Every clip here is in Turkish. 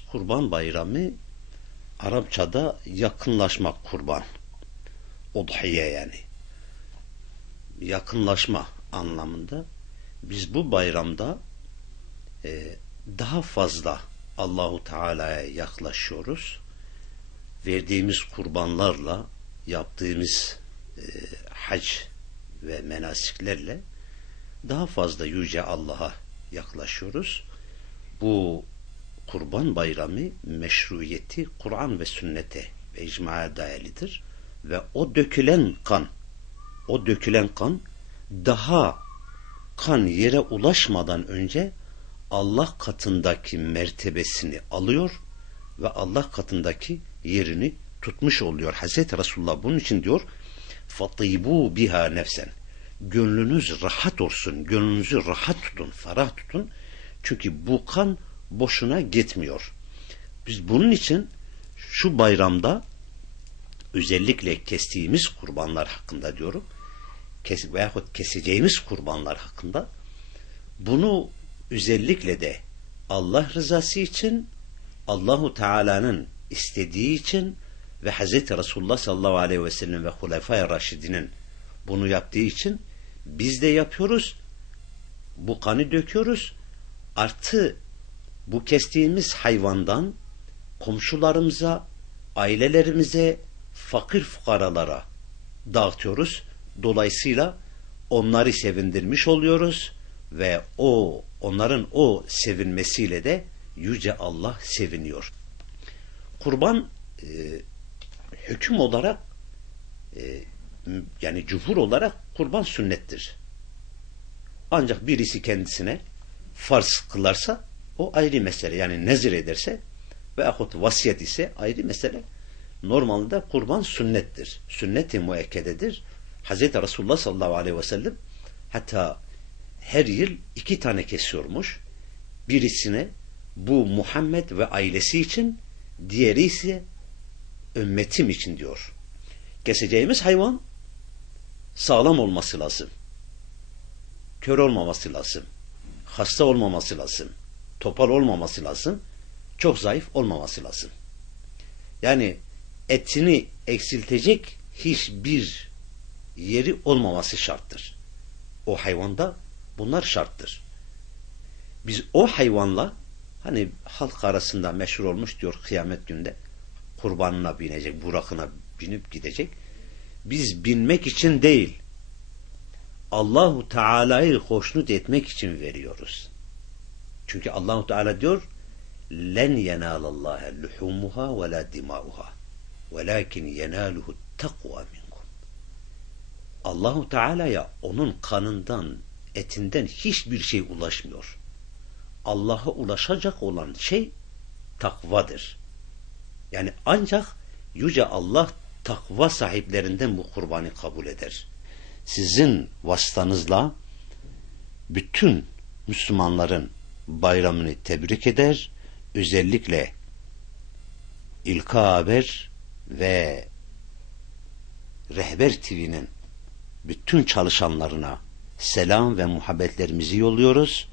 Kurban Bayramı Arapçada yakınlaşma kurban. Udhiye yani. Yakınlaşma anlamında. Biz bu bayramda daha fazla Allahu Teala'ya yaklaşıyoruz. Verdiğimiz kurbanlarla, yaptığımız hac ve menasiklerle daha fazla Yüce Allah'a yaklaşıyoruz. Bu Kurban Bayramı meşruiyeti Kur'an ve sünnete ve icmaya dayalıdır ve o dökülen kan daha kan yere ulaşmadan önce Allah katındaki mertebesini alıyor ve Allah katındaki yerini tutmuş oluyor. Hazreti Resulullah bunun için diyor, "Fatibu biha nefsen." Gönlünüz rahat olsun, gönlünüzü rahat tutun, ferah tutun. Çünkü bu kan boşuna gitmiyor. Biz bunun için şu bayramda özellikle kestiğimiz kurbanlar hakkında diyorum, veyahut keseceğimiz kurbanlar hakkında bunu özellikle de Allah rızası için, Allahu Teala'nın istediği için ve Hazreti Resulullah sallallahu aleyhi ve sellem ve Hulefai Raşidinin bunu yaptığı için biz de yapıyoruz. Bu kanı döküyoruz. Artı bu kestiğimiz hayvandan komşularımıza, ailelerimize, fakir fukaralara dağıtıyoruz. Dolayısıyla onları sevindirmiş oluyoruz ve onların o sevinmesiyle de Yüce Allah seviniyor. Kurban hüküm olarak yani cumhur olarak kurban sünnettir. Ancak birisi kendisine farz kılarsa o ayrı mesele. Yani nezir ederse veyahut vasiyet ise ayrı mesele. Normalde kurban sünnettir. Sünnet-i muekkededir. Hz. Resulullah sallallahu aleyhi ve sellem hatta her yıl 2 tane kesiyormuş. Birisine bu Muhammed ve ailesi için, diğeri ise ümmetim için diyor. Keseceğimiz hayvan sağlam olması lazım. Kör olmaması lazım. Hasta olmaması lazım. Topal olmaması lazım. Çok zayıf olmaması lazım. Yani etini eksiltecek hiçbir yeri olmaması şarttır. O hayvanda bunlar şarttır. Biz o hayvanla hani halk arasında meşhur olmuş diyor, kıyamet günde kurbanına binecek, burakına binip gidecek. Biz binmek için değil, Allahu Teala'yı hoşnut etmek için veriyoruz. Çünkü Allahu Teala diyor, "Len yenalallaha luhumuha ve la dimauha, velakin yenaluhu takva minkum." Allahu Teala'ya onun kanından, etinden hiçbir şey ulaşmıyor. Allah'a ulaşacak olan şey takvadır. Yani ancak Yüce Allah takva sahiplerinden bu kurbanı kabul eder. Sizin vasıtanızla bütün Müslümanların bayramını tebrik eder. Özellikle İlka Haber ve Rehber TV'nin bütün çalışanlarına selam ve muhabbetlerimizi yolluyoruz.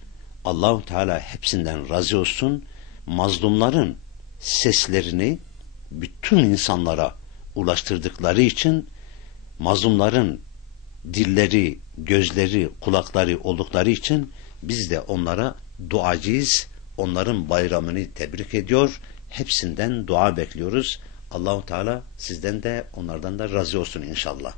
Allah-u Teala hepsinden razı olsun. Mazlumların seslerini bütün insanlara ulaştırdıkları için, mazlumların dilleri, gözleri, kulakları oldukları için biz de onlara duacıyız. Onların bayramını tebrik ediyor. Hepsinden dua bekliyoruz. Allah-u Teala sizden de onlardan da razı olsun inşallah.